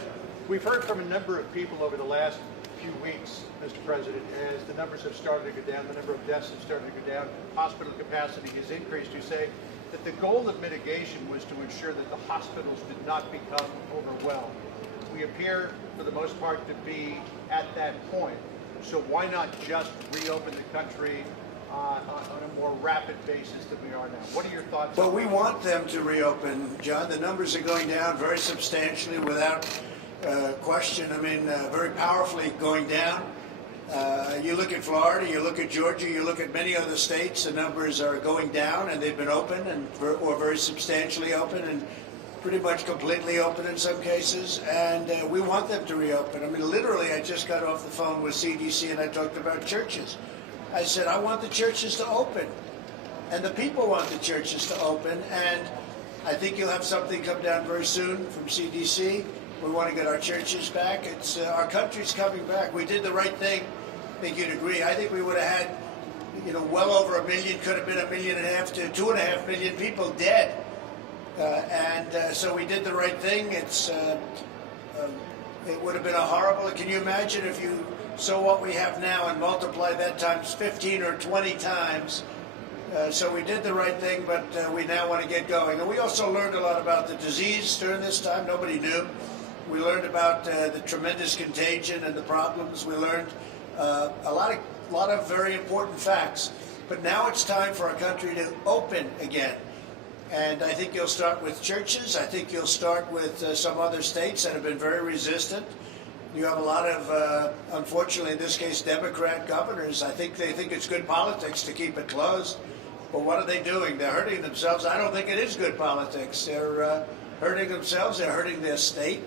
We've heard from a number of people over the last few weeks, Mr. President, as the numbers have started to go down, the number of deaths have started to go down, hospital capacity has increased. You say that the goal of mitigation was to ensure that the hospitals did not become overwhelmed. We appear, for the most part, to be at that point. So why not just reopen the country on a more rapid basis than we are now? What are your thoughts Well, on we that? want them to reopen, John. The numbers are going down very substantially without question. I mean, very powerfully going down. You look at Florida, you look at Georgia, you look at many other states, the numbers are going down, and they've been open or very substantially open and pretty much completely open in some cases, and we want them to reopen. I mean, literally, I just got off the phone with CDC and I talked about churches. I said, I want the churches to open, and the people want the churches to open, and I think you'll have something come down very soon from CDC. We want to get our churches back. It's our country's coming back. We did the right thing. I think you'd agree. I think we would have had, you know, well over 1 million, could have been 1.5 million to 2.5 million people dead. So we did the right thing. It would have been a horrible. Can you imagine if you saw what we have now and multiply that times 15 or 20 times? So we did the right thing, but we now want to get going. And we also learned a lot about the disease during this time. Nobody knew. We learned about the tremendous contagion and the problems. We learned a lot of very important facts. But now it's time for our country to open again. And I think you'll start with churches. I think you'll start with some other states that have been very resistant. You have a lot of, unfortunately, in this case, Democrat governors. I think they think it's good politics to keep it closed. But what are they doing? They're hurting themselves. I don't think it is good politics. They're hurting themselves. They're hurting their state.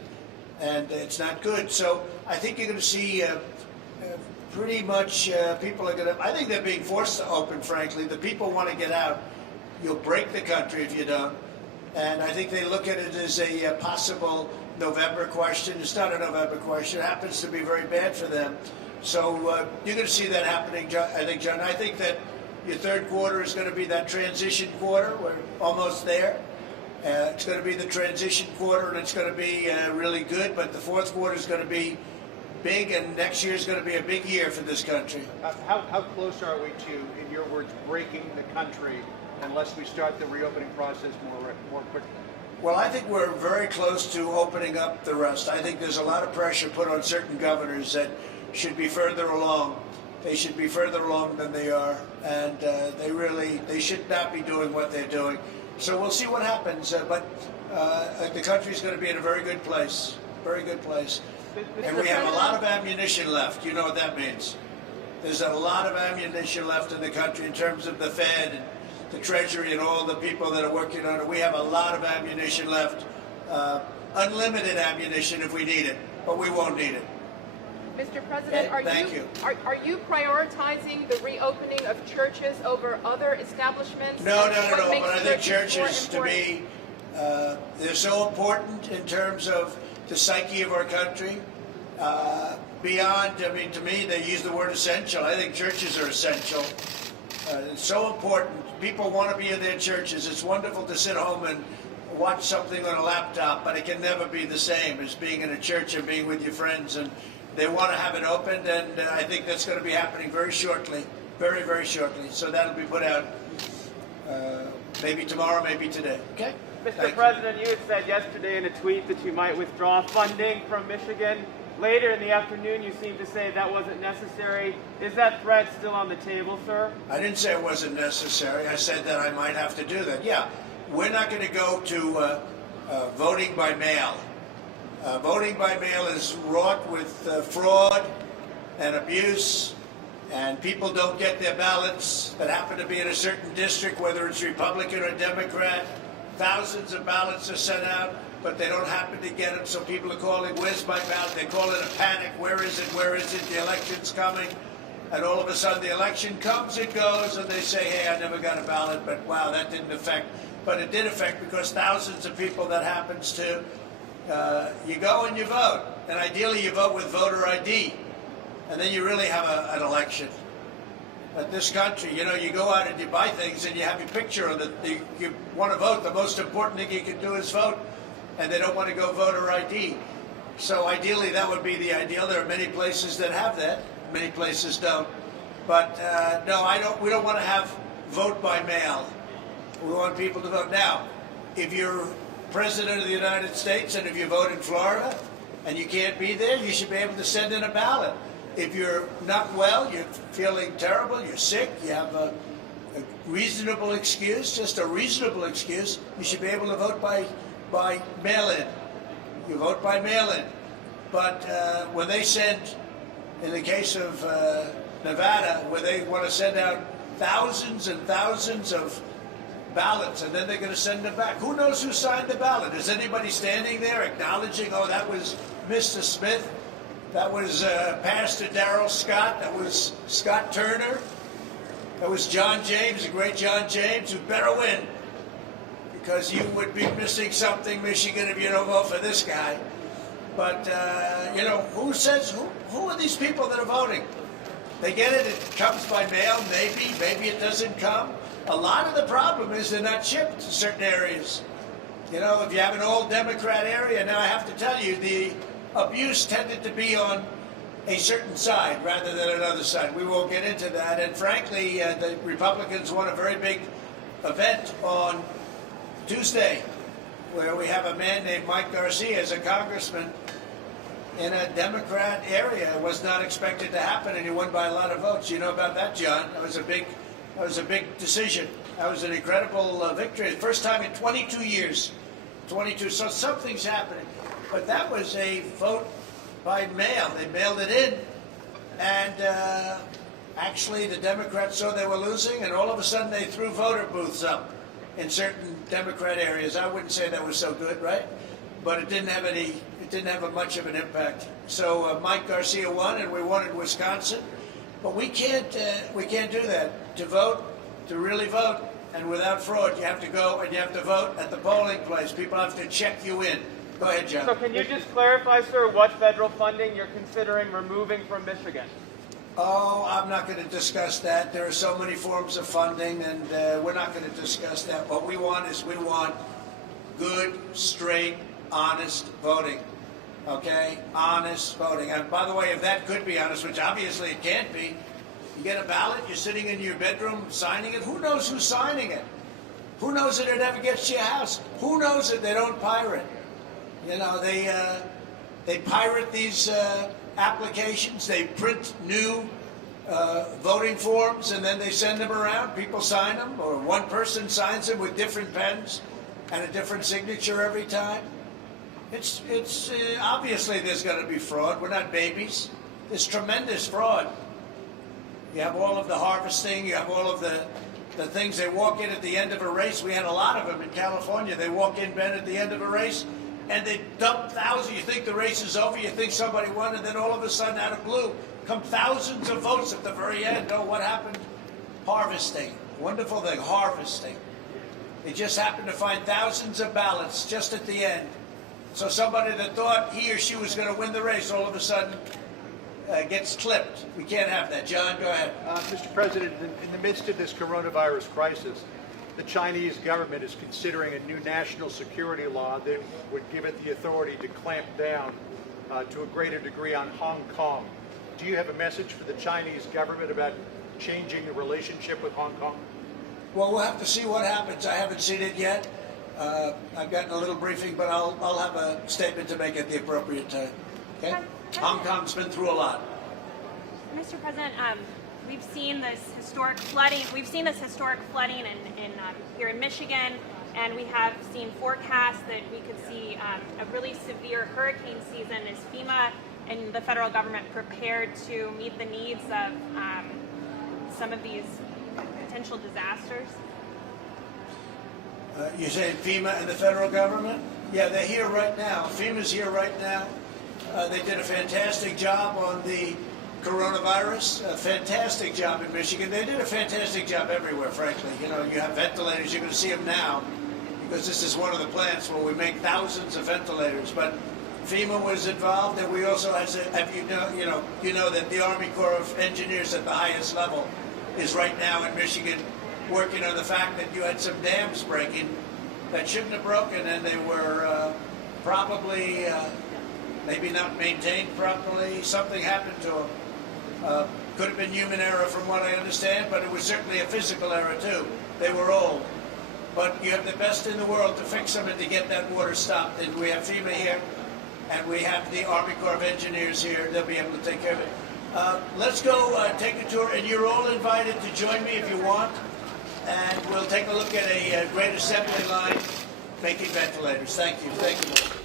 And it's not good. So I think you're going to see pretty much people are going to, I think they're being forced to open, frankly. The people want to get out. You'll break the country if you don't. And I think they look at it as a possible November question. It's not a November question. It happens to be very bad for them. So you're going to see that happening, John. I think, John, I think that your third quarter is going to be that transition quarter. We're almost there. It's going to be the transition quarter, and it's going to be really good. But the fourth quarter is going to be big, and next year is going to be a big year for this country. How close are we to, in your words, breaking the country unless we start the reopening process more quickly? Well, I think we're very close to opening up the rest. I think there's a lot of pressure put on certain governors that should be further along. They should be further along than they are, and they should not be doing what they're doing. So we'll see what happens, but the country's going to be in a very good place, And we have a lot of ammunition left. You know what that means. There's a lot of ammunition left in the country in terms of the Fed and the Treasury and all the people that are working on it. We have a lot of ammunition left, unlimited ammunition if we need it, but we won't need it. Mr. President, are you prioritizing the reopening of churches over other establishments? No, What makes but I think churches more to important? me, they're so important in terms of the psyche of our country. Beyond, I mean, to me, they use the word essential. I think churches are essential. It's so important. People want to be in their churches. It's wonderful to sit home and watch something on a laptop, but it can never be the same as being in a church and being with your friends. And they want to have it opened, and I think that's going to be happening very shortly, very, very shortly. So that'll be put out maybe tomorrow, maybe today. Okay? Mr. President, you had said yesterday in a tweet that you might withdraw funding from Michigan. Later in the afternoon, you seemed to say that wasn't necessary. Is that threat still on the table, sir? I didn't say it wasn't necessary. I said that I might have to do that. Yeah, we're not going to go to voting by mail. Voting by mail is wrought with fraud and abuse, and people don't get their ballots that happen to be in a certain district, whether it's Republican or Democrat. Thousands of ballots are sent out, but they don't happen to get them, so people are calling, where's my ballot? They call it a panic. Where is it? Where is it? The election's coming. And all of a sudden the election comes, it goes, and they say, hey, I never got a ballot, but wow, that didn't affect. But it did affect because thousands of people that happens to, you go and you vote. And ideally you vote with voter ID. And then you really have an election. But this country, you know, you go out and you buy things and you have your picture on it. You want to vote. The most important thing you can do is vote. And they don't want to go voter ID. So ideally that would be the ideal. There are many places that have that. Many places don't. But no, we don't want to have vote by mail. We want people to vote. Now, if you're President of the United States and if you vote in Florida and you can't be there, you should be able to send in a ballot. If you're not well, you're feeling terrible, you're sick, you have a reasonable excuse, just a reasonable excuse, you should be able to vote by mail-in. You vote by mail-in. But when they send, in the case of Nevada, where they want to send out thousands and thousands of ballots, and then they're going to send them back. Who knows who signed the ballot? Is anybody standing there acknowledging, oh, that was Mr. Smith? That was Pastor Darrell Scott. That was Scott Turner. That was John James, the great John James, who better win. Because you would be missing something, Michigan, if you don't vote for this guy. But, you know, who are these people that are voting? They get it, it comes by mail, maybe it doesn't come. A lot of the problem is they're not shipped to certain areas. You know, if you have an all-Democrat area, now I have to tell you, the abuse tended to be on a certain side rather than another side. We won't get into that. And frankly, the Republicans won a very big event on Tuesday where we have a man named Mike Garcia as a congressman in a Democrat area. It was not expected to happen, and he won by a lot of votes. You know about that, John? That was a big decision. That was an incredible victory. First time in 22 years. 22. So something's happening. But that was a vote by mail. They mailed it in, and actually the Democrats saw they were losing, and all of a sudden they threw voter booths up in certain Democrat areas. I wouldn't say that was so good, right? But it didn't have much of an impact. So Mike Garcia won, and we won in Wisconsin. But we can't do that. To vote, to really vote, and without fraud, you have to go and you have to vote at the polling place. People have to check you in. Go ahead, John. So can you just clarify, sir, what federal funding you're considering removing from Michigan? Oh, I'm not going to discuss that. There are so many forms of funding, and we're not going to discuss that. What we want is good, straight, honest voting. Okay? Honest voting. And by the way, if that could be honest, which obviously it can't be, you get a ballot, you're sitting in your bedroom signing it. Who knows who's signing it? Who knows that it ever gets to your house? Who knows that they don't pirate? You know, they pirate these applications. They print new voting forms, and then they send them around. People sign them, or one person signs them with different pens and a different signature every time. It's obviously there's going to be fraud. We're not babies. There's tremendous fraud. You have all of the harvesting. You have all of the things. They walk in at the end of a race. We had a lot of them in California. They walk in, Ben, at the end of a race, and they dump thousands. You think the race is over. You think somebody won, and then all of a sudden, out of blue, come thousands of votes at the very end. Oh, what happened? Harvesting. Wonderful thing, harvesting. They just happened to find thousands of ballots just at the end. So somebody that thought he or she was going to win the race, all of a sudden, gets clipped. We can't have that. John, go ahead. Mr. President, in the midst of this coronavirus crisis, the Chinese government is considering a new national security law that would give it the authority to clamp down to a greater degree on Hong Kong. Do you have a message for the Chinese government about changing the relationship with Hong Kong? Well, we'll have to see what happens. I haven't seen it yet. I've gotten a little briefing, but I'll have a statement to make at the appropriate time. Okay? Hong Kong's been through a lot. Mr. President, we've seen this historic flooding. We've seen this historic flooding here in Michigan, and we have seen forecasts that we could see a really severe hurricane season. Is FEMA and the federal government prepared to meet the needs of some of these potential disasters? You're saying FEMA and the federal government? Yeah, they're here right now. FEMA's here right now. They did a fantastic job on the coronavirus, a fantastic job in Michigan. They did a fantastic job everywhere, frankly. You know, you have ventilators. You're going to see them now because this is one of the plants where we make thousands of ventilators. But FEMA was involved, and we also have you know that the Army Corps of Engineers at the highest level is right now in Michigan working on the fact that you had some dams breaking that shouldn't have broken, and they were probably maybe not maintained properly. Something happened to them. Could have been human error from what I understand, but it was certainly a physical error too. They were old. But you have the best in the world to fix them and to get that water stopped. And we have FEMA here, and we have the Army Corps of Engineers here. They'll be able to take care of it. Let's go take a tour, and you're all invited to join me if you want. And we'll take a look at a great assembly line making ventilators. Thank you. Thank you.